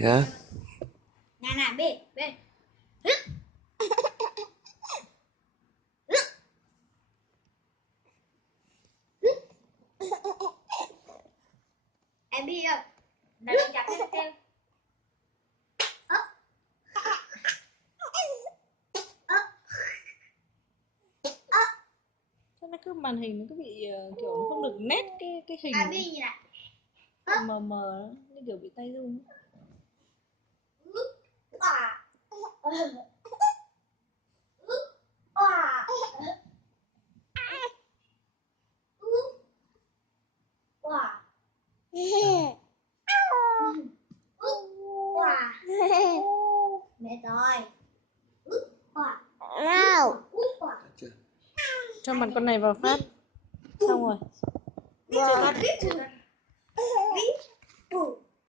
Yeah. Nè nè, bên bên. Em biết rồi. Nào lên chặt lên kêu. Sao nó cứ màn hình nó cứ bị kiểu nó không được nét cái hình À bi như này. mờ mờ như kiểu bị tay run. À. À. Wow. Wow. Mẹ rồi. Wow. Cho mặt con này vào phát xong rồi. Chưa phát.